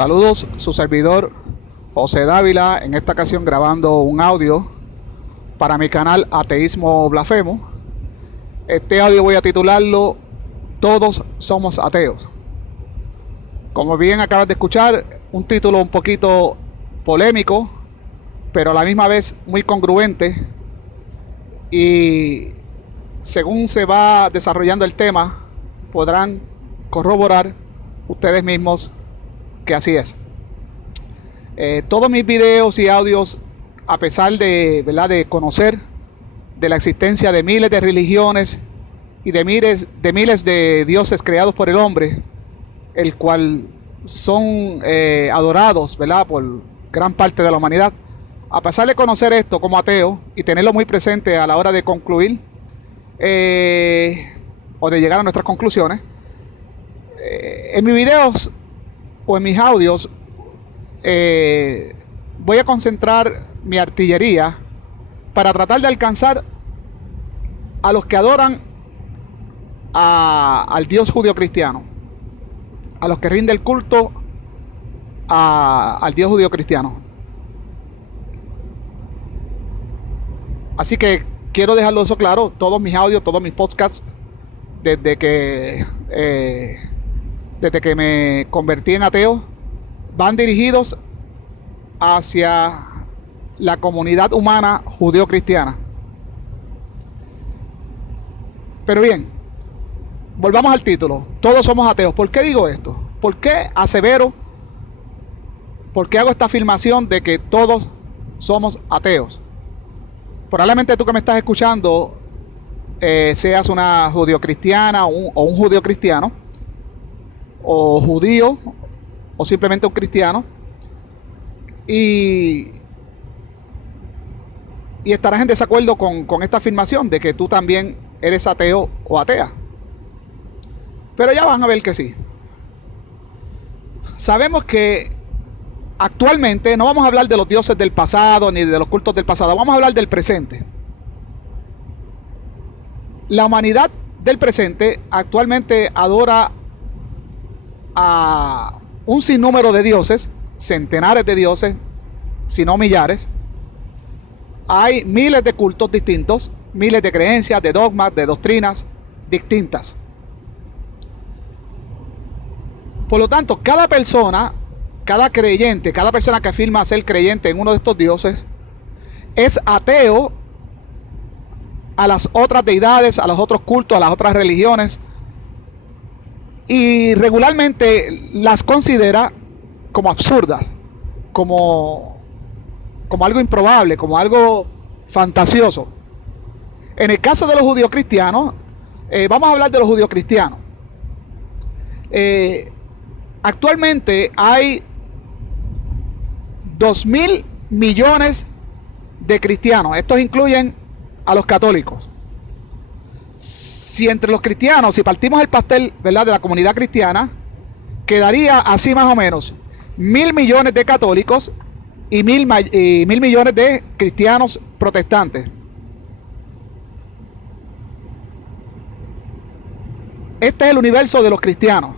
Saludos, su servidor José Dávila, en esta ocasión grabando un audio para mi canal Ateísmo Blasfemo. Este audio voy a titularlo Todos somos ateos. Como bien acabas de escuchar, un título un poquito polémico, pero a la misma vez muy congruente, y según se va desarrollando el tema podrán corroborar ustedes mismos que así es. Todos mis videos y audios, a pesar de conocer de la existencia de miles de religiones y de miles de dioses creados por el hombre, el cual son adorados, ¿verdad?, por gran parte de la humanidad, a pesar de conocer esto como ateo y tenerlo muy presente a la hora de concluir o de llegar a nuestras conclusiones, en mis videos o en mis audios voy a concentrar mi artillería para tratar de alcanzar a los que adoran al Dios judío cristiano, a los que rinden el culto al Dios judío cristiano. Así que quiero dejarlo eso claro. Todos mis audios, todos mis podcasts, desde que me convertí en ateo, van dirigidos hacia la comunidad humana judeo-cristiana. Pero bien, volvamos al título. Todos somos ateos. ¿Por qué digo esto? ¿Por qué asevero? ¿Por qué hago esta afirmación de que todos somos ateos? Probablemente tú que me estás escuchando seas una judeo-cristiana o un judeo-cristiano, o judío, o simplemente un cristiano, y estarás en desacuerdo con esta afirmación de que tú también eres ateo o atea. Pero ya van a ver que sí. Sabemos que actualmente no vamos a hablar de los dioses del pasado ni de los cultos del pasado, vamos a hablar del presente. La humanidad del presente actualmente adora a un sinnúmero de dioses, centenares de dioses, si no millares. Hay miles de cultos distintos, miles de creencias, de dogmas, de doctrinas distintas. Por lo tanto, cada persona, cada creyente, cada persona que afirma ser creyente en uno de estos dioses, es ateo a las otras deidades, a los otros cultos, a las otras religiones, y regularmente las considera como absurdas, como algo improbable, como algo fantasioso. En el caso de los judíos cristianos, vamos a hablar de los judíos cristianos. Actualmente hay 2.000 millones de cristianos. Estos incluyen a los católicos. Si entre los cristianos, si partimos el pastel, ¿verdad?, de la comunidad cristiana, quedaría así más o menos 1.000 millones de católicos y 1.000 millones de cristianos protestantes. Este es el universo de los cristianos.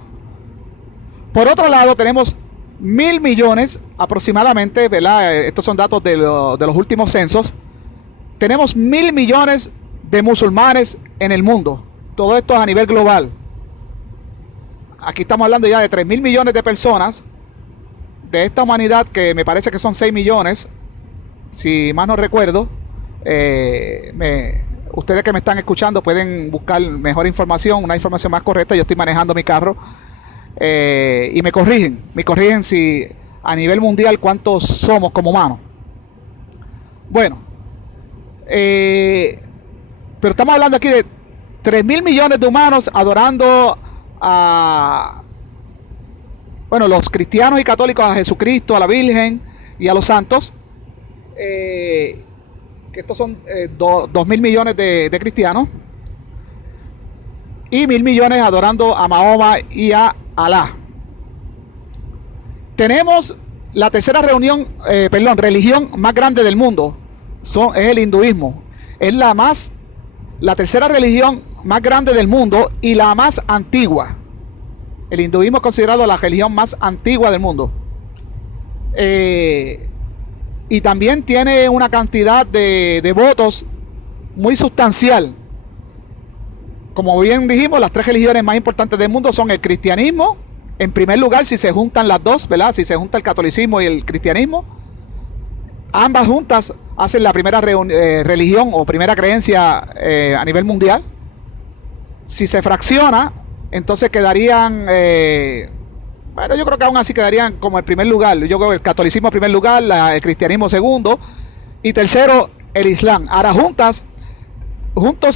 Por otro lado, tenemos 1.000 millones aproximadamente, ¿verdad? Estos son datos de los últimos censos. Tenemos 1.000 millones de musulmanes en el mundo. Todo esto es a nivel global. Aquí estamos hablando ya de 3.000 millones de personas de esta humanidad, que me parece que son 6 millones, si más no recuerdo. Ustedes que me están escuchando pueden buscar mejor información, una información más correcta. Yo estoy manejando mi carro y me corrigen si a nivel mundial cuántos somos como humanos. Bueno, pero estamos hablando aquí de 3.000 millones de humanos adorando a, bueno, los cristianos y católicos, a Jesucristo, a la Virgen y a los santos, que estos son 2.000 millones de cristianos, y 1.000 millones adorando a Mahoma y a Alá. Tenemos la tercera religión más grande del mundo, es el hinduismo. Es la tercera religión más grande del mundo y la más antigua. El hinduismo es considerado la religión más antigua del mundo. eh, y también tiene una cantidad de votos muy sustancial. Como bien dijimos, las tres religiones más importantes del mundo son el cristianismo, en primer lugar, si se juntan las dos, ¿verdad? Si se junta el catolicismo y el cristianismo, ambas juntas hacen la primera religión o primera creencia a nivel mundial. Si se fracciona, entonces quedarían, bueno, yo creo que aún así quedarían como el primer lugar. Yo creo que el catolicismo en primer lugar, el cristianismo segundo y tercero el islam. Ahora juntos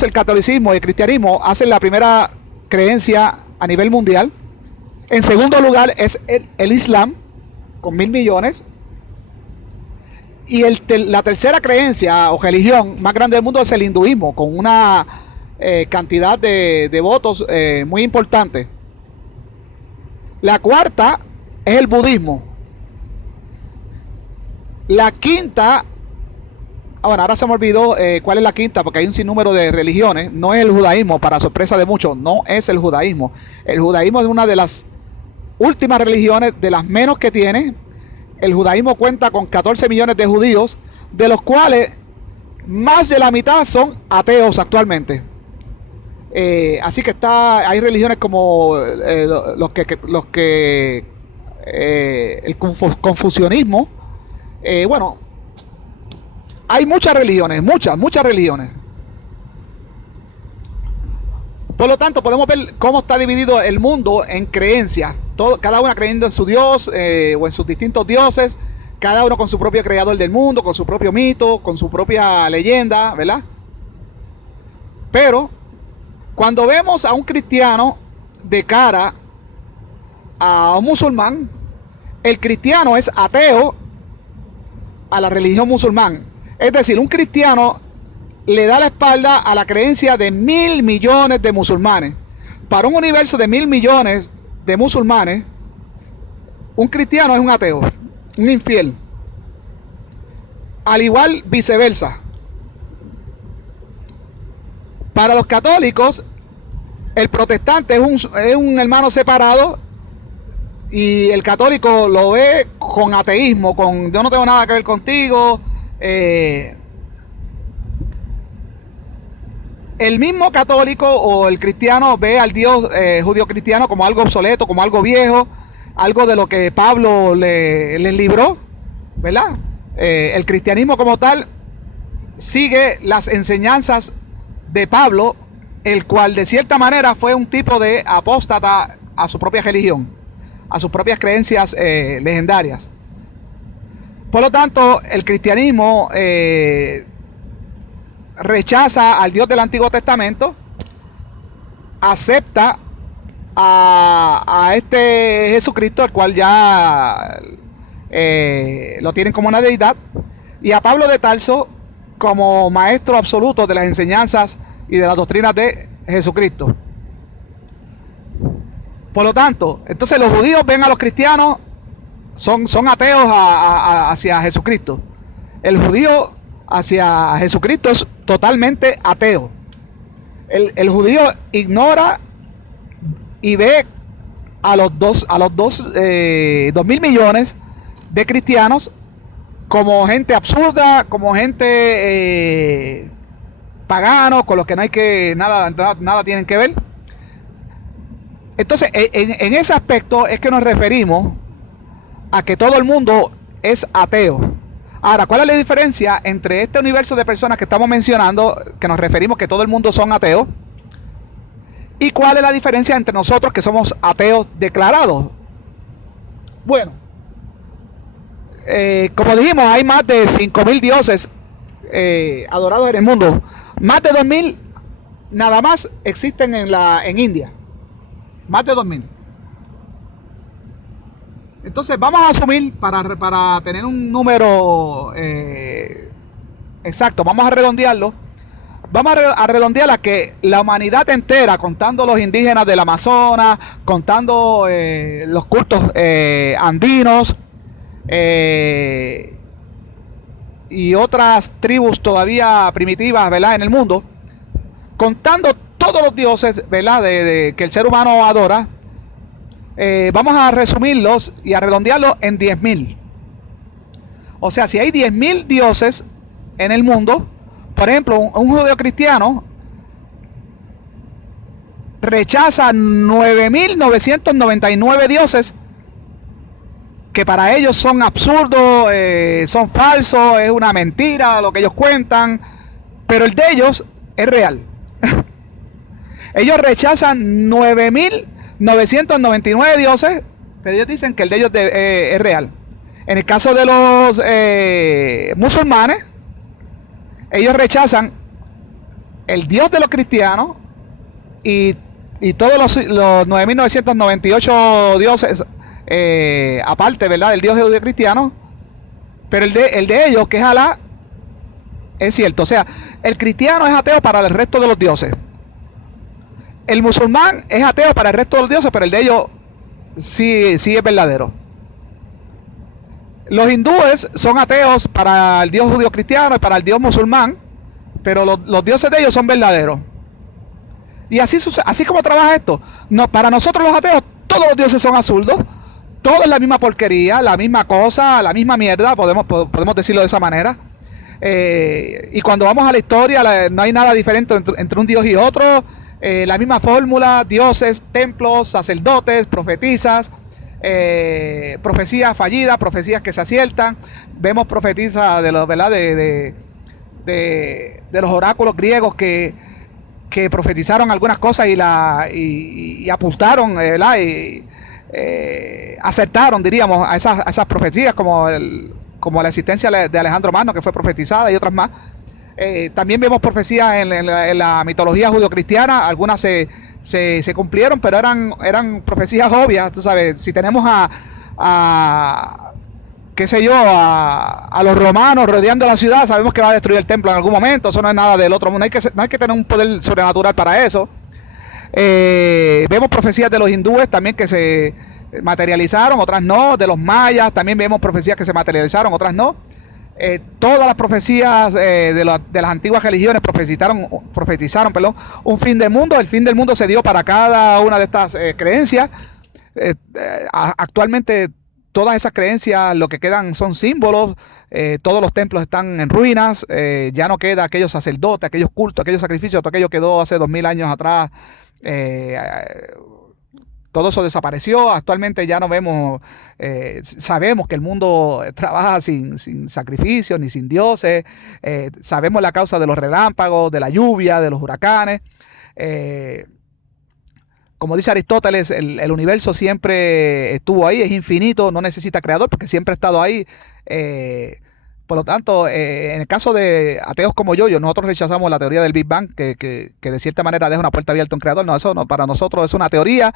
el catolicismo y el cristianismo hacen la primera creencia a nivel mundial. En segundo lugar es el islam con 1.000 millones. Y la tercera creencia o religión más grande del mundo es el hinduismo, con una cantidad de votos muy importante. La cuarta es el budismo. La quinta, bueno, ahora se me olvidó cuál es la quinta, porque hay un sinnúmero de religiones. No es el judaísmo, para sorpresa de muchos, no es el judaísmo. El judaísmo es una de las últimas religiones, de las menos que tiene. El judaísmo cuenta con 14 millones de judíos, de los cuales más de la mitad son ateos actualmente. Así que hay religiones como el confucianismo. Bueno, hay muchas religiones, muchas religiones. Por lo tanto, podemos ver cómo está dividido el mundo en creencias. Cada una creyendo en su Dios o en sus distintos dioses. Cada uno con su propio creador del mundo, con su propio mito, con su propia leyenda, ¿verdad? Pero cuando vemos a un cristiano de cara a un musulmán, el cristiano es ateo a la religión musulmán. Es decir, un cristiano le da la espalda a la creencia de 1.000 millones de musulmanes. Para un universo de 1.000 millones de musulmanes, un cristiano es un ateo, un infiel. Al igual viceversa. Para los católicos, el protestante es un hermano separado y el católico lo ve con ateísmo, con yo no tengo nada que ver contigo. El mismo católico o el cristiano ve al Dios judío cristiano como algo obsoleto, como algo viejo, algo de lo que Pablo les libró, ¿verdad? El cristianismo como tal sigue las enseñanzas de Pablo, el cual de cierta manera fue un tipo de apóstata a su propia religión, a sus propias creencias legendarias. Por lo tanto, el cristianismo rechaza al Dios del Antiguo Testamento, acepta a este Jesucristo, el cual ya lo tienen como una deidad, y a Pablo de Tarso como maestro absoluto de las enseñanzas y de las doctrinas de Jesucristo. Por lo tanto, entonces los judíos ven a los cristianos, son ateos hacia Jesucristo. El judío hacia Jesucristo es totalmente ateo. El judío ignora y ve a los 2.000 millones de cristianos como gente absurda, como gente pagano, con los que no hay que nada tienen que ver. Entonces, en ese aspecto es que nos referimos a que todo el mundo es ateo. Ahora, ¿cuál es la diferencia entre este universo de personas que estamos mencionando, que nos referimos que todo el mundo son ateos, y cuál es la diferencia entre nosotros que somos ateos declarados? Bueno, como dijimos, hay más de 5.000 dioses adorados en el mundo. Más de 2.000 nada más existen en India. Más de 2.000. Entonces vamos a asumir, para tener un número exacto, vamos a redondearlo. Vamos a redondear a que la humanidad entera, contando los indígenas del Amazonas, contando los cultos andinos y otras tribus todavía primitivas, ¿verdad?, en el mundo, contando todos los dioses, ¿verdad?, que el ser humano adora, vamos a resumirlos y a redondearlos en 10.000. O sea, si hay 10.000 dioses en el mundo, por ejemplo, un judío cristiano rechaza 9.999 dioses que para ellos son absurdos, son falsos, es una mentira lo que ellos cuentan, pero el de ellos es real. Ellos rechazan 9.999 dioses, pero ellos dicen que el de ellos es real. En el caso de los musulmanes, ellos rechazan el Dios de los cristianos y todos los 9.998 dioses, aparte, ¿verdad?, del Dios judío cristiano, pero el de ellos, que es Alá, es cierto. O sea, el cristiano es ateo para el resto de los dioses. El musulmán es ateo para el resto de los dioses, pero el de ellos sí es verdadero. Los hindúes son ateos para el Dios judío cristiano y para el Dios musulmán, pero los dioses de ellos son verdaderos. Y así como trabaja esto. No, para nosotros los ateos, todos los dioses son absurdos. Todo es la misma porquería, la misma cosa, la misma mierda, podemos decirlo de esa manera. Y cuando vamos a la historia, no hay nada diferente entre un dios y otro. La misma fórmula: dioses, templos, sacerdotes, profetisas, profecías fallidas, profecías que se aciertan. Vemos profetisas de los, ¿verdad?, de los oráculos griegos que profetizaron algunas cosas y apuntaron, ¿verdad?, y acertaron, diríamos, a esas profecías, como la existencia de Alejandro Magno, que fue profetizada, y otras más. También vemos profecías en la mitología judio-cristiana. Algunas se cumplieron, pero eran profecías obvias. Tú sabes, si tenemos qué sé yo, a los romanos rodeando la ciudad, sabemos que va a destruir el templo en algún momento. Eso no es nada del otro mundo. No hay que tener un poder sobrenatural para eso. Vemos profecías de los hindúes también que se materializaron, otras no. De los mayas también vemos profecías que se materializaron, otras no. Todas las profecías de las antiguas religiones profetizaron, un fin del mundo. El fin del mundo se dio para cada una de estas creencias. Actualmente todas esas creencias lo que quedan son símbolos. Todos los templos están en ruinas. Ya no queda aquellos sacerdotes, aquellos cultos, aquellos sacrificios. Todo aquello quedó hace 2000 años atrás. Todo eso desapareció. Actualmente ya no vemos, sabemos que el mundo trabaja sin sacrificios ni sin dioses. Sabemos la causa de los relámpagos, de la lluvia, de los huracanes. Como dice Aristóteles, el universo siempre estuvo ahí, es infinito, no necesita creador porque siempre ha estado ahí. Por lo tanto, en el caso de ateos como yo, nosotros rechazamos la teoría del Big Bang, que de cierta manera deja una puerta abierta a un creador. No, eso no, para nosotros es una teoría.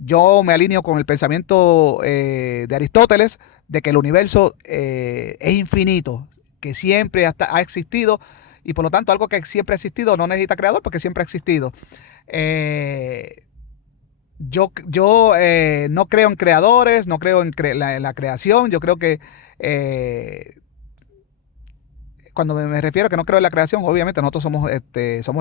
Yo me alineo con el pensamiento de Aristóteles, de que el universo es infinito, que siempre ha existido, y por lo tanto algo que siempre ha existido no necesita creador porque siempre ha existido. Yo no creo en creadores, no creo en la creación. Yo creo que cuando me refiero a que no creo en la creación, obviamente nosotros somos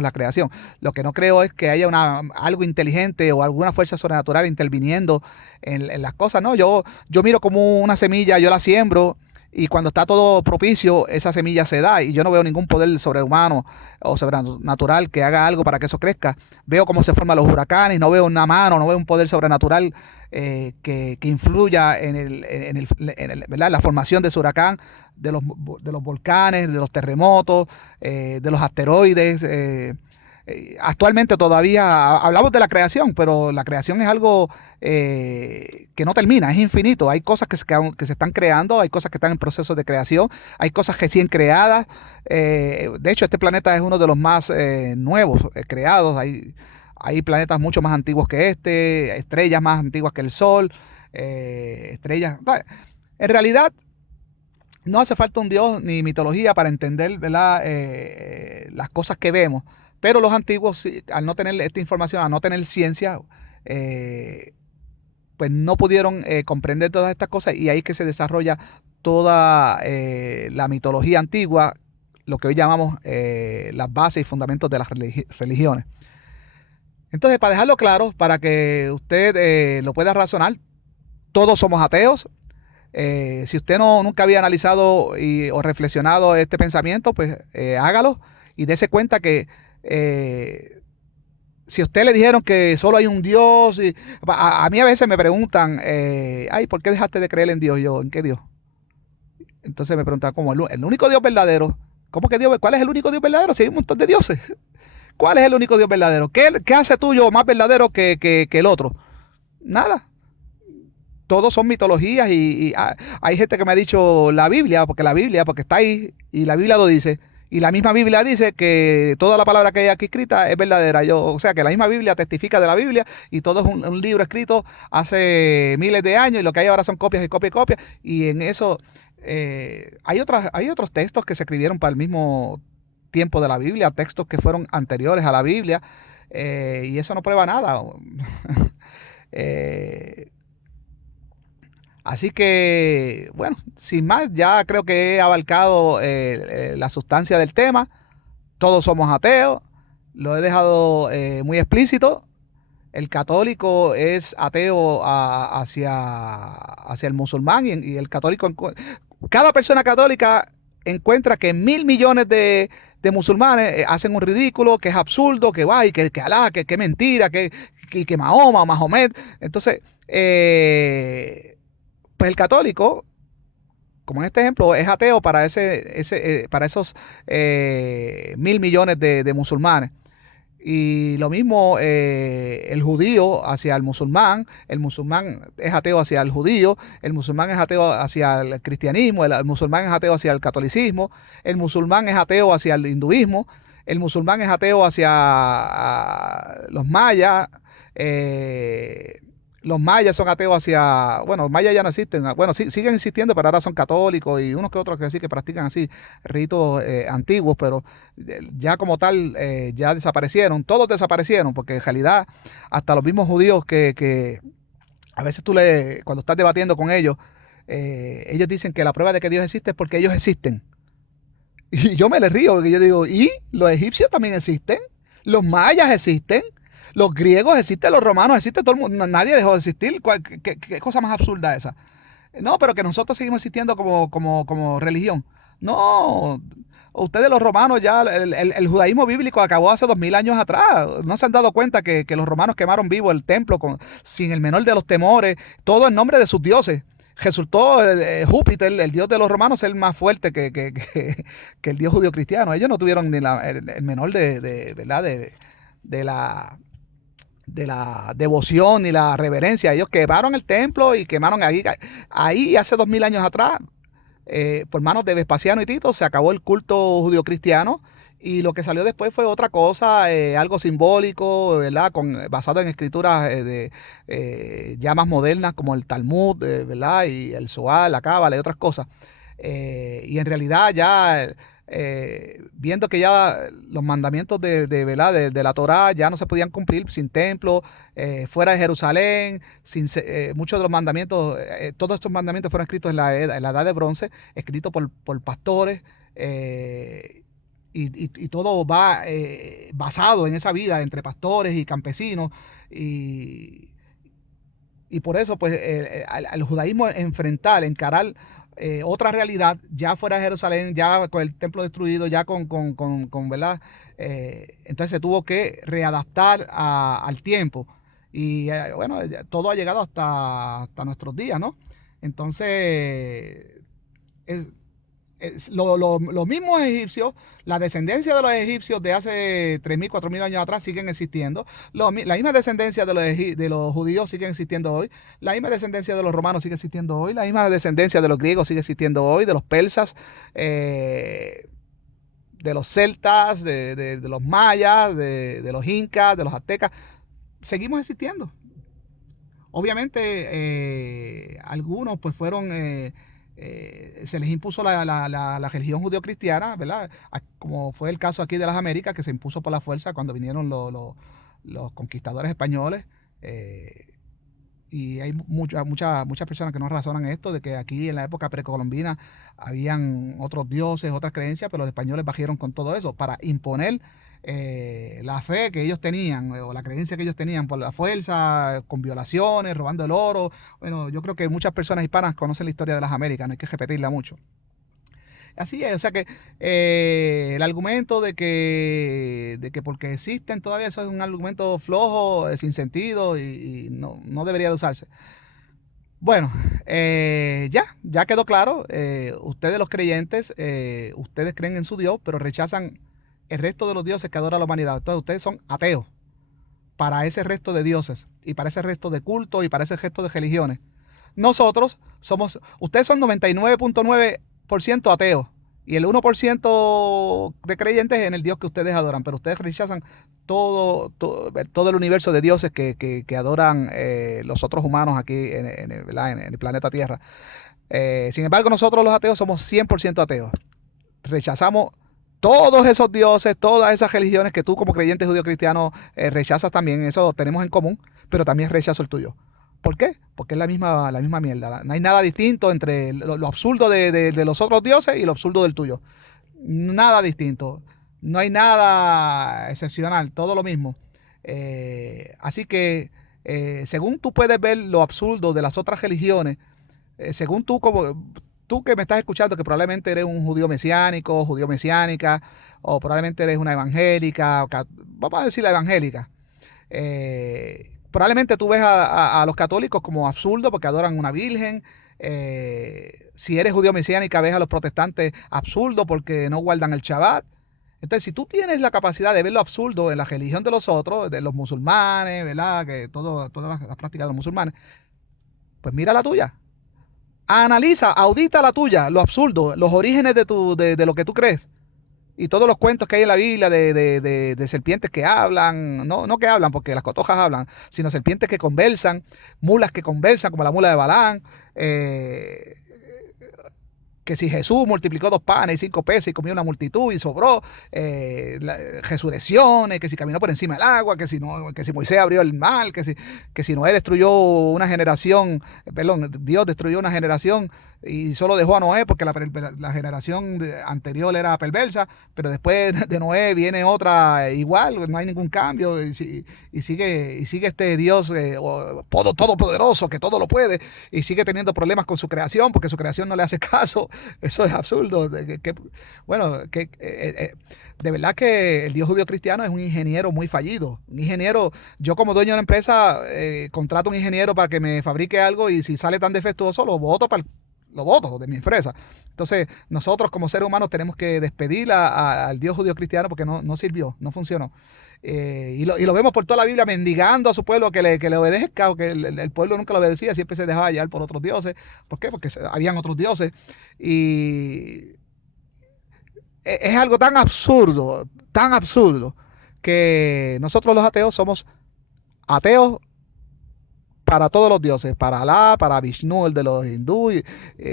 la creación. Lo que no creo es que haya algo inteligente o alguna fuerza sobrenatural interviniendo en las cosas. No, yo miro como una semilla, yo la siembro, y cuando está todo propicio, esa semilla se da, y yo no veo ningún poder sobrehumano o sobrenatural que haga algo para que eso crezca. Veo cómo se forman los huracanes, no veo una mano, no veo un poder sobrenatural que influya ¿verdad?, la formación de ese huracán, de los volcanes, de los terremotos, de los asteroides. Actualmente todavía hablamos de la creación, pero la creación es algo que no termina, es infinito. Hay cosas que se están creando, hay cosas que están en proceso de creación, hay cosas recién creadas. De hecho, este planeta es uno de los más nuevos creados. Hay planetas mucho más antiguos que estrellas más antiguas que el Sol, estrellas. Bueno, en realidad, no hace falta un Dios ni mitología para entender, ¿verdad?, las cosas que vemos. Pero los antiguos, al no tener esta información, al no tener ciencia, pues no pudieron comprender todas estas cosas, y ahí es que se desarrolla toda la mitología antigua, lo que hoy llamamos las bases y fundamentos de las religiones. Entonces, para dejarlo claro, para que usted lo pueda razonar, todos somos ateos. Si usted nunca había analizado o reflexionado este pensamiento, pues hágalo y dése cuenta que si a usted le dijeron que solo hay un Dios, a mí a veces me preguntan, ay, ¿por qué dejaste de creer en Dios? Yo, ¿en qué Dios? Entonces me preguntan, ¿cómo? El único Dios verdadero. ¿Cómo que Dios? ¿Cuál es el único Dios verdadero? Si hay un montón de dioses. ¿Cuál es el único Dios verdadero? ¿Qué hace tuyo más verdadero que el otro? Nada. Todos son mitologías hay gente que me ha dicho la Biblia, porque está ahí y la Biblia lo dice. Y la misma Biblia dice que toda la palabra que hay aquí escrita es verdadera. O sea, que la misma Biblia testifica de la Biblia y todo es un libro escrito hace miles de años y lo que hay ahora son copias y copias y copias. Y en eso hay otros textos que se escribieron para el mismo tiempo de la Biblia, textos que fueron anteriores a la Biblia, y eso no prueba nada. Eh, Así que, bueno, sin más, ya creo que he abarcado la sustancia del tema. Todos somos ateos. Lo he dejado muy explícito. El católico es ateo hacia el musulmán y el católico, cada persona católica encuentra que 1.000 millones de musulmanes hacen un ridículo, que es absurdo, que va y que Alá, que mentira, que Mahoma, Mahomet. Entonces, pues el católico, como en este ejemplo, es ateo para esos 1.000 millones de musulmanes. Y lo mismo el judío hacia el musulmán es ateo hacia el judío, el musulmán es ateo hacia el cristianismo, el musulmán es ateo hacia el catolicismo, el musulmán es ateo hacia el hinduismo, el musulmán es ateo hacia los mayas, eh, los mayas son ateos hacia, bueno, los mayas ya no existen, bueno, sí, siguen existiendo, pero ahora son católicos y unos que otros que sí que practican así ritos antiguos, pero ya como tal ya desaparecieron, todos desaparecieron, porque en realidad hasta los mismos judíos que a veces cuando estás debatiendo con ellos, ellos dicen que la prueba de que Dios existe es porque ellos existen. Y yo me les río, porque yo digo, ¿y los egipcios también existen? ¿Los mayas existen? Los griegos existen, los romanos existen, todo el mundo, nadie dejó de existir. ¿Qué cosa más absurda esa? No, pero que nosotros seguimos existiendo como religión. No, ustedes los romanos ya, el judaísmo bíblico acabó hace 2.000 años atrás. No se han dado cuenta que los romanos quemaron vivo el templo sin el menor de los temores, todo en nombre de sus dioses. Resultó Júpiter, el dios de los romanos, ser más fuerte que el dios judío cristiano. Ellos no tuvieron ni el menor ¿verdad? De la devoción y la reverencia. Ellos quemaron el templo y quemaron ahí hace 2.000 años atrás, por manos de Vespasiano y Tito, se acabó el culto judío-cristiano y lo que salió después fue otra cosa, algo simbólico, ¿verdad? Basado en escrituras ya más modernas como el Talmud, ¿verdad? Y el Zohar, la Cábala y otras cosas. Y en realidad ya viendo que ya los mandamientos ¿verdad? De la Torá ya no se podían cumplir sin templo, fuera de Jerusalén, muchos de los mandamientos, todos estos mandamientos fueron escritos en la edad de bronce, escritos por pastores, y todo va basado en esa vida entre pastores y campesinos, y, y por eso, pues, al judaísmo encarar otra realidad, ya fuera de Jerusalén, ya con el templo destruido, ya ¿verdad? Entonces se tuvo que readaptar al tiempo. Y bueno, todo ha llegado hasta nuestros días, ¿no? Entonces, es, los mismos egipcios, la descendencia de los egipcios de hace 3.000, 4.000 años atrás siguen existiendo. La misma descendencia de los judíos siguen existiendo hoy. La misma descendencia de los romanos sigue existiendo hoy. La misma descendencia de los griegos sigue existiendo hoy, de los persas, de los celtas, de los mayas, de los incas, de los aztecas. Seguimos existiendo. Obviamente, algunos pues fueron, se les impuso la religión judeocristiana, ¿verdad? Como fue el caso aquí de las Américas, que se impuso por la fuerza cuando vinieron los conquistadores españoles. Y hay muchas personas que no razonan esto, de que aquí en la época precolombina habían otros dioses, otras creencias, pero los españoles bajaron con todo eso para imponer la fe que ellos tenían o la creencia que ellos tenían por la fuerza, con violaciones, robando el oro. Bueno, yo creo que muchas personas hispanas conocen la historia de las Américas, no hay que repetirla mucho. Así es, o sea que el argumento de que porque existen todavía, eso es un argumento flojo, sin sentido y no debería de usarse. Bueno, ya quedó claro. Ustedes los creyentes, ustedes creen en su Dios, pero rechazan el resto de los dioses que adora la humanidad. Entonces ustedes son ateos para ese resto de dioses y para ese resto de cultos y para ese resto de religiones. Nosotros ustedes son 99.9% ateos y el 1% de creyentes en el Dios que ustedes adoran, pero ustedes rechazan todo el universo de dioses que adoran los otros humanos aquí en el planeta Tierra. Sin embargo, nosotros los ateos somos 100% ateos. Rechazamos todos esos dioses, todas esas religiones que tú como creyente judío cristiano rechazas también. Eso tenemos en común, pero también rechazo el tuyo. ¿Por qué? Porque es la misma mierda. No hay nada distinto entre lo absurdo de los otros dioses y lo absurdo del tuyo. Nada distinto. No hay nada excepcional, todo lo mismo. Así que, según tú puedes ver lo absurdo de las otras religiones, según tú que me estás escuchando, que probablemente eres un judío mesiánico, judío mesiánica, o probablemente eres una evangélica, vamos a decir la evangélica. Probablemente tú ves a los católicos como absurdo porque adoran una virgen. Si eres judío mesiánica, ves a los protestantes absurdo porque no guardan el Shabbat. Entonces, si tú tienes la capacidad de ver lo absurdo en la religión de los otros, de los musulmanes, ¿verdad? Que todas las prácticas de los musulmanes, pues mira la tuya. Analiza, audita la tuya, lo absurdo, los orígenes de lo que tú crees. Y todos los cuentos que hay en la Biblia de serpientes que hablan, no que hablan porque las cotojas hablan, sino serpientes que conversan, mulas que conversan, como la mula de Balaán, que si Jesús multiplicó 2 panes y 5 peces y comió una multitud y sobró, resurrecciones, que si caminó por encima del agua, que si Moisés abrió el mar, que si Noé destruyó una generación, perdón, Dios destruyó una generación y solo dejó a Noé porque la generación anterior era perversa, pero después de Noé viene otra igual, no hay ningún cambio y sigue este Dios todopoderoso que todo lo puede y sigue teniendo problemas con su creación porque su creación no le hace caso. Eso es absurdo. Bueno, de verdad que el Dios judío cristiano es un ingeniero muy fallido. Un ingeniero, yo como dueño de una empresa, contrato a un ingeniero para que me fabrique algo y si sale tan defectuoso, lo boto de mi empresa. Entonces, nosotros como seres humanos tenemos que despedir al Dios judío cristiano porque no sirvió, no funcionó. Y lo vemos por toda la Biblia mendigando a su pueblo que le obedezca, o que el pueblo nunca lo obedecía, siempre se dejaba hallar por otros dioses. ¿Por qué? Porque habían otros dioses. Y es algo tan absurdo, que nosotros los ateos somos ateos para todos los dioses, para Alá, para Vishnu, el de los hindúes.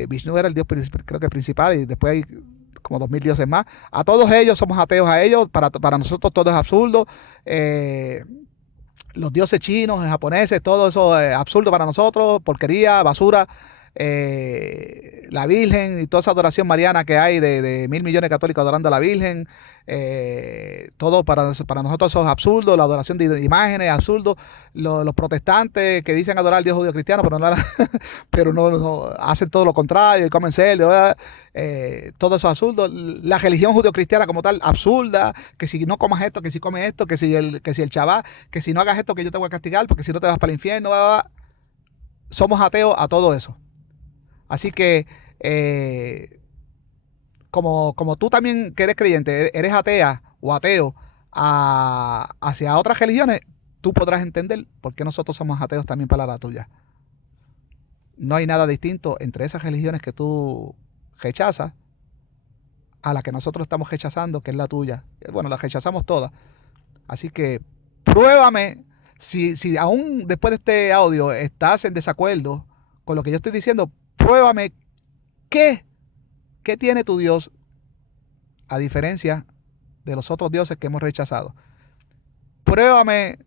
Vishnu era el dios creo que principal y después hay como 2000 dioses más. A todos ellos somos ateos a ellos, para nosotros todo es absurdo. Los dioses chinos, japoneses, todo eso es absurdo para nosotros, porquería, basura. La Virgen y toda esa adoración mariana que hay de 1000 millones de católicos adorando a la Virgen, todo para nosotros eso es absurdo. La adoración de imágenes es absurdo. Los protestantes que dicen adorar al Dios judío cristiano, pero no hacen todo lo contrario y comen cerdo, todo eso es absurdo. La religión judío cristiana como tal, absurda, que si no comas esto, que si comes esto, que si el Shabbat, que si no hagas esto que yo te voy a castigar, porque si no te vas para el infierno, bla, bla, bla. Somos ateos a todo eso. Así que, como tú también que eres creyente, eres atea o ateo hacia otras religiones, tú podrás entender por qué nosotros somos ateos también para la tuya. No hay nada distinto entre esas religiones que tú rechazas a la que nosotros estamos rechazando, que es la tuya. Bueno, la rechazamos todas. Así que pruébame, si aún después de este audio estás en desacuerdo con lo que yo estoy diciendo, pruébame qué tiene tu Dios a diferencia de los otros dioses que hemos rechazado. Pruébame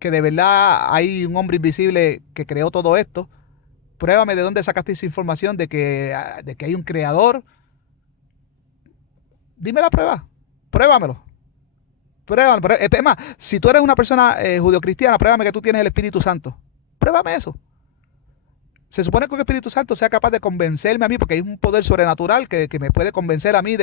que de verdad hay un hombre invisible que creó todo esto. Pruébame de dónde sacaste esa información de que hay un creador. Dime la prueba. Pruébamelo. Pruébame, es más, si tú eres una persona judeocristiana, pruébame que tú tienes el Espíritu Santo. Pruébame eso. Se supone que el Espíritu Santo sea capaz de convencerme a mí, porque hay un poder sobrenatural que me puede convencer a mí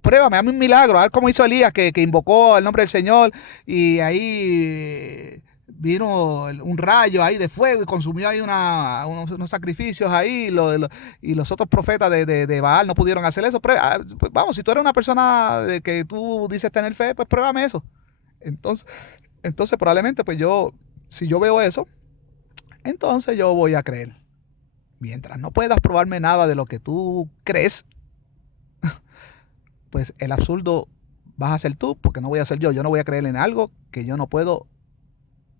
pruébame, dame un milagro, a ver cómo hizo Elías, que invocó el nombre del Señor y ahí vino un rayo ahí de fuego y consumió ahí unos sacrificios ahí y los otros profetas de Baal no pudieron hacer eso. Pues vamos, si tú eres una persona de que tú dices tener fe, pues pruébame eso. Entonces, entonces probablemente pues si yo veo eso, entonces yo voy a creer. Mientras no puedas probarme nada de lo que tú crees, pues el absurdo vas a ser tú, porque no voy a ser yo. Yo no voy a creer en algo que yo no puedo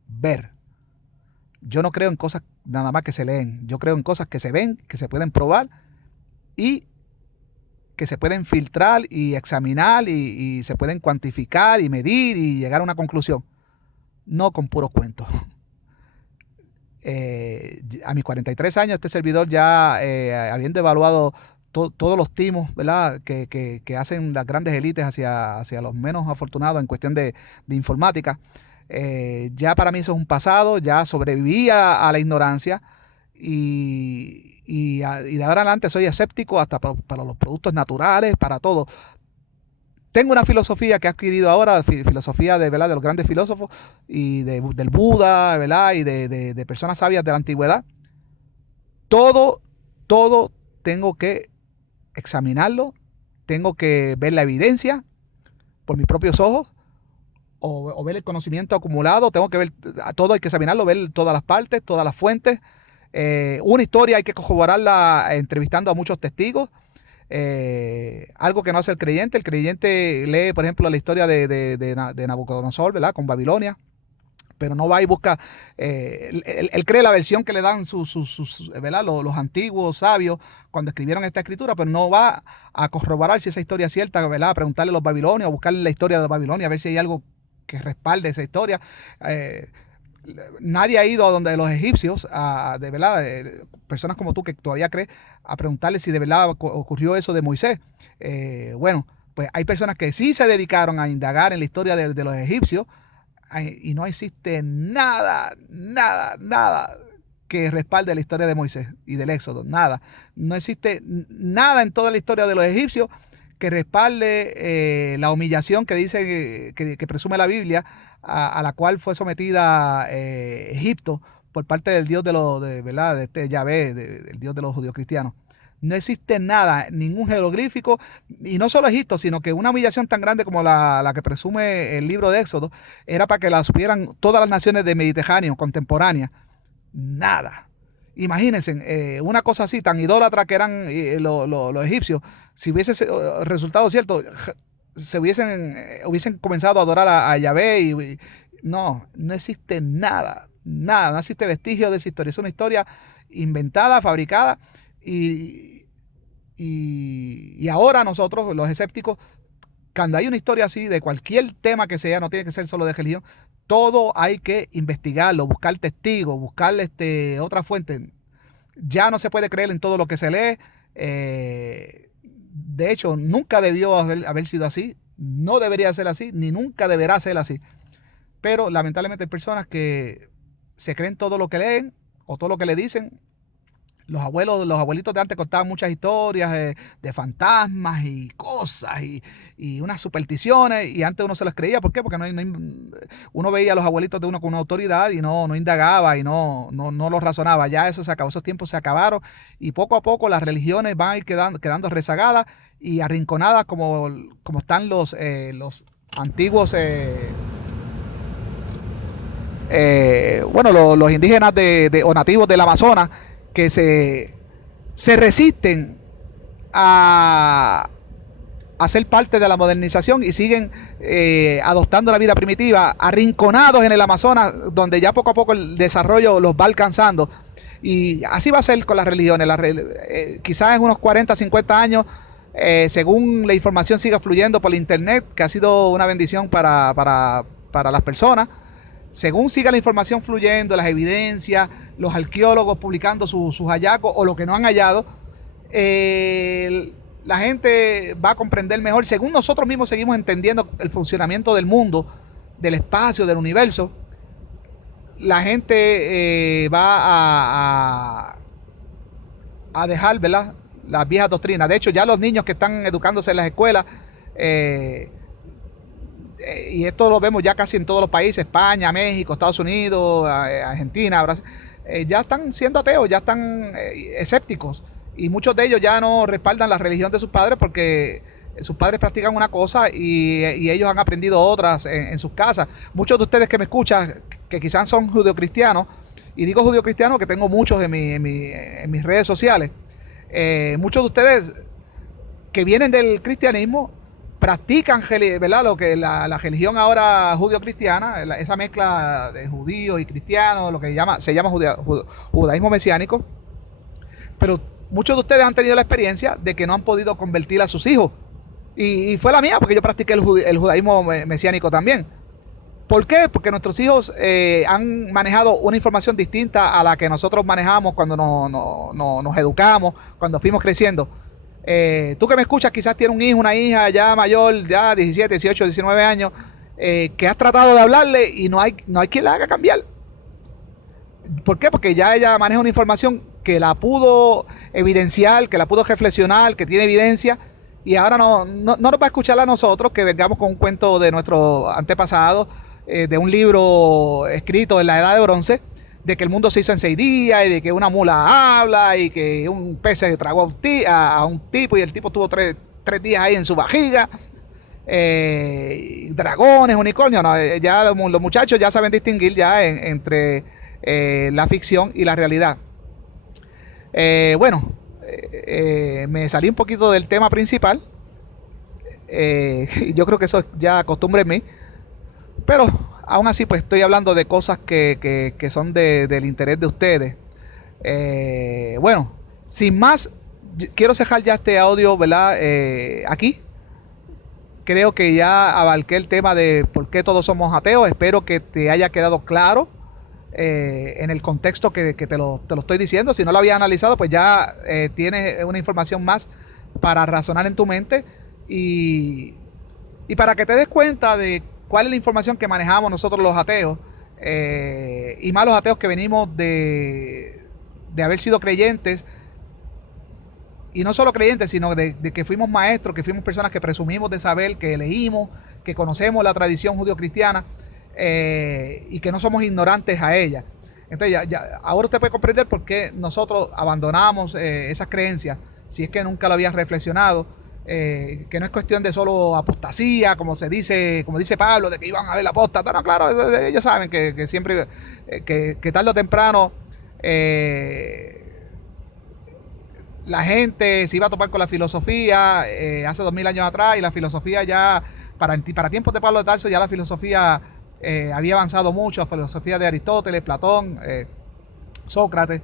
ver. Yo no creo en cosas nada más que se leen. Yo creo en cosas que se ven, que se pueden probar y que se pueden filtrar y examinar y se pueden cuantificar y medir y llegar a una conclusión. No con puros cuentos. A mis 43 años, este servidor ya habiendo evaluado todos los timos, ¿verdad? Que hacen las grandes élites hacia los menos afortunados en cuestión de informática. Ya para mí eso es un pasado, ya sobreviví a la ignorancia y de ahora en adelante soy escéptico hasta para los productos naturales, para todo. Tengo una filosofía que he adquirido ahora, filosofía ¿verdad? De los grandes filósofos y del Buda, ¿verdad? Y de personas sabias de la antigüedad. Todo tengo que examinarlo, tengo que ver la evidencia por mis propios ojos o ver el conocimiento acumulado, tengo que ver todo, hay que examinarlo, ver todas las partes, todas las fuentes. Una historia hay que corroborarla entrevistando a muchos testigos. Algo que no hace el creyente lee, por ejemplo, la historia de Nabucodonosor, ¿verdad? Con Babilonia, pero no va y busca, él cree la versión que le dan ¿verdad? Los antiguos sabios cuando escribieron esta escritura, pero no va a corroborar si esa historia es cierta, ¿verdad? A preguntarle a los babilonios, a buscarle la historia de los babilonios, a ver si hay algo que respalde esa historia. Nadie ha ido a donde los egipcios, de verdad, personas como tú que todavía crees, a preguntarle si de verdad ocurrió eso de Moisés. Bueno, pues hay personas que sí se dedicaron a indagar en la historia de los egipcios y no existe nada que respalde la historia de Moisés y del Éxodo, nada. No existe nada en toda la historia de los egipcios que respalde la humillación que dice que presume la Biblia, a la cual fue sometida Egipto por parte del Dios ¿verdad? De este Yahvé, del Dios de los judíos cristianos. No existe nada, ningún jeroglífico, y no solo Egipto, sino que una humillación tan grande como la que presume el libro de Éxodo, era para que la supieran todas las naciones del Mediterráneo contemporáneas. Nada. Imagínense, una cosa así, tan idólatra que eran los egipcios, si hubiese resultado cierto, hubiesen comenzado a adorar a Yahvé no existe nada, no existe vestigio de esa historia. Es una historia inventada, fabricada y ahora nosotros, los escépticos, cuando hay una historia así, de cualquier tema que sea, no tiene que ser solo de religión, todo hay que investigarlo, buscar testigos, buscar otra fuente. Ya no se puede creer en todo lo que se lee. De hecho, nunca debió haber sido así, no debería ser así, ni nunca deberá ser así. Pero lamentablemente hay personas que se creen todo lo que leen o todo lo que le dicen. Los abuelitos de antes contaban muchas historias de fantasmas y cosas y unas supersticiones, y antes uno se las creía. ¿Por qué? Porque uno veía a los abuelitos de uno con una autoridad y no indagaba y no lo razonaba. Ya eso se acabó, esos tiempos se acabaron y poco a poco las religiones van a ir quedando rezagadas y arrinconadas como están los antiguos, bueno, los indígenas o nativos del Amazonas, que se resisten a ser parte de la modernización y siguen adoptando la vida primitiva, arrinconados en el Amazonas, donde ya poco a poco el desarrollo los va alcanzando. Y así va a ser con las religiones. Quizás en unos 40, 50 años, según la información siga fluyendo por el internet, que ha sido una bendición para las personas, según siga la información fluyendo, las evidencias, los arqueólogos publicando sus hallazgos o lo que no han hallado, la gente va a comprender mejor, según nosotros mismos seguimos entendiendo el funcionamiento del mundo, del espacio, del universo, la gente a dejar, ¿verdad?, las viejas doctrinas. De hecho, ya los niños que están educándose en las escuelas, eh, y esto lo vemos ya casi en todos los países, España, México, Estados Unidos, Argentina, Brasil, ya están siendo ateos, ya están escépticos, y muchos de ellos ya no respaldan la religión de sus padres porque sus padres practican una cosa y ellos han aprendido otras en sus casas. Muchos de ustedes que me escuchan, que quizás son judeocristianos, y digo judeocristianos que tengo muchos en mis redes sociales, muchos de ustedes que vienen del cristianismo practican, ¿verdad?, lo que la religión ahora judío-cristiana, esa mezcla de judíos y cristianos, lo que se llama judaísmo mesiánico. Pero muchos de ustedes han tenido la experiencia de que no han podido convertir a sus hijos. Y fue la mía, porque yo practiqué el judaísmo mesiánico también. ¿Por qué? Porque nuestros hijos han manejado una información distinta a la que nosotros manejamos cuando nos educamos, cuando fuimos creciendo. Tú que me escuchas quizás tienes un hijo, una hija ya mayor, ya 17, 18, 19 años, que has tratado de hablarle y no hay quien la haga cambiar. ¿Por qué? Porque ya ella maneja una información que la pudo evidenciar, que la pudo reflexionar, que tiene evidencia, y ahora no nos va a escuchar a nosotros que vengamos con un cuento de nuestro antepasado, de un libro escrito en la Edad de Bronce, de que el mundo se hizo en 6 días, y de que una mula habla, y que un pez se tragó a un tipo, y el tipo tuvo 3 días ahí en su vajiga. Dragones, unicornios, no, ya los muchachos ya saben distinguir ya entre la ficción y la realidad. Bueno, me salí un poquito del tema principal. Yo creo que eso es ya costumbre en mí, pero aún así pues estoy hablando de cosas que son del interés de ustedes. Bueno, sin más, quiero dejar ya este audio, ¿verdad?, aquí. Creo que ya abarqué el tema de por qué todos somos ateos. Espero que te haya quedado claro en el contexto que te lo estoy diciendo. Si no lo había analizado, pues ya tienes una información más para razonar en tu mente y para que te des cuenta de cuál es la información que manejamos nosotros los ateos, y más los ateos que venimos de haber sido creyentes. Y no solo creyentes, sino de que fuimos maestros, que fuimos personas que presumimos de saber, que leímos, que conocemos la tradición judío-cristiana, y que no somos ignorantes a ella. Entonces ahora usted puede comprender por qué nosotros abandonamos esas creencias, si es que nunca lo habías reflexionado, que no es cuestión de solo apostasía, como dice Pablo, de que iban a haber apóstatas. No, claro, ellos saben que siempre, que tarde o temprano, la gente se iba a topar con la filosofía hace 2000 años atrás, y la filosofía ya, para tiempos de Pablo de Tarso, ya la filosofía había avanzado mucho, la filosofía de Aristóteles, Platón, Sócrates,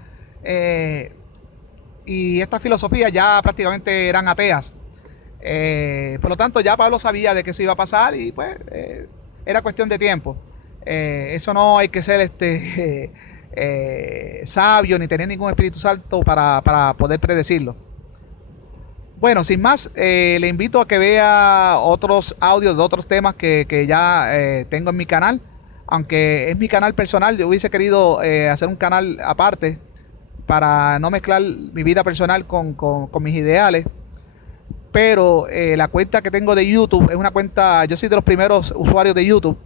y estas filosofías ya prácticamente eran ateas. Por lo tanto, ya Pablo sabía de que eso iba a pasar, y pues era cuestión de tiempo. Eso no hay que ser sabio ni tener ningún espíritu santo para poder predecirlo. Bueno, sin más, le invito a que vea otros audios de otros temas que ya tengo en mi canal. Aunque es mi canal personal, yo hubiese querido hacer un canal aparte para no mezclar mi vida personal con mis ideales. Pero la cuenta que tengo de YouTube es una cuenta, yo soy de los primeros usuarios de YouTube,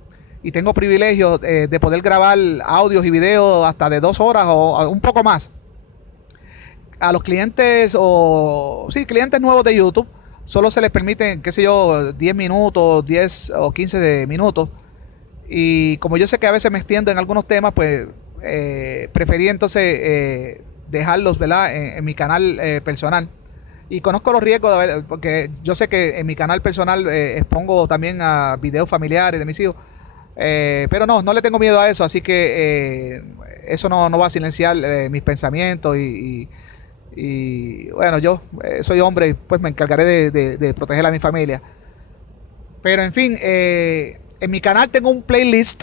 y tengo privilegios de poder grabar audios y videos hasta de 2 horas o un poco más. A los clientes clientes nuevos de YouTube solo se les permiten, qué sé yo, 10 minutos, 10 o 15 minutos. Y como yo sé que a veces me extiendo en algunos temas, pues preferí entonces dejarlos, ¿verdad?, en mi canal personal. Y conozco los riesgos de ver, porque yo sé que en mi canal personal expongo también a videos familiares de mis hijos. Pero no le tengo miedo a eso, así que eso no va a silenciar mis pensamientos, y bueno, yo soy hombre y pues me encargaré de proteger a mi familia. Pero en fin, en mi canal tengo un playlist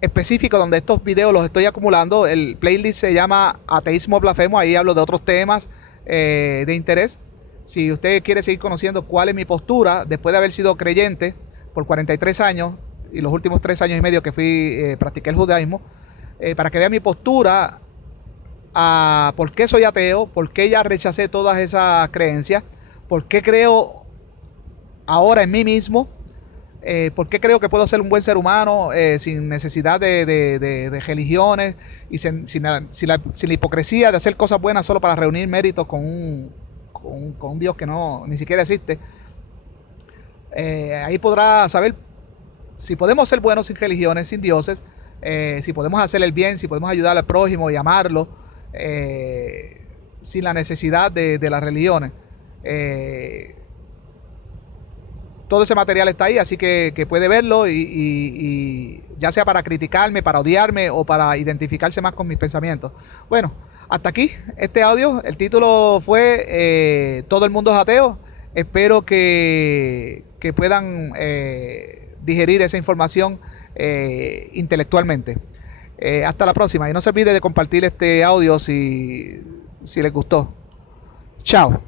específico donde estos videos los estoy acumulando. El playlist se llama Ateísmo Blasfemo, ahí hablo de otros temas de interés. Si usted quiere seguir conociendo cuál es mi postura, después de haber sido creyente por 43 años y los últimos 3 años y medio que practiqué el judaísmo, para que vea mi postura a por qué soy ateo, por qué ya rechacé todas esas creencias, por qué creo ahora en mí mismo, por qué creo que puedo ser un buen ser humano sin necesidad de religiones y sin la hipocresía de hacer cosas buenas solo para reunir méritos con un Dios que ni siquiera existe. Ahí podrá saber si podemos ser buenos sin religiones, sin dioses, si podemos hacer el bien, si podemos ayudar al prójimo y amarlo, sin la necesidad de las religiones. Todo ese material está ahí, así que puede verlo y ya sea para criticarme, para odiarme o para identificarse más con mis pensamientos. Bueno, hasta aquí este audio. El título fue Todo el mundo es ateo. Espero que puedan digerir esa información intelectualmente. Hasta la próxima y no se olvide de compartir este audio si les gustó. Chao.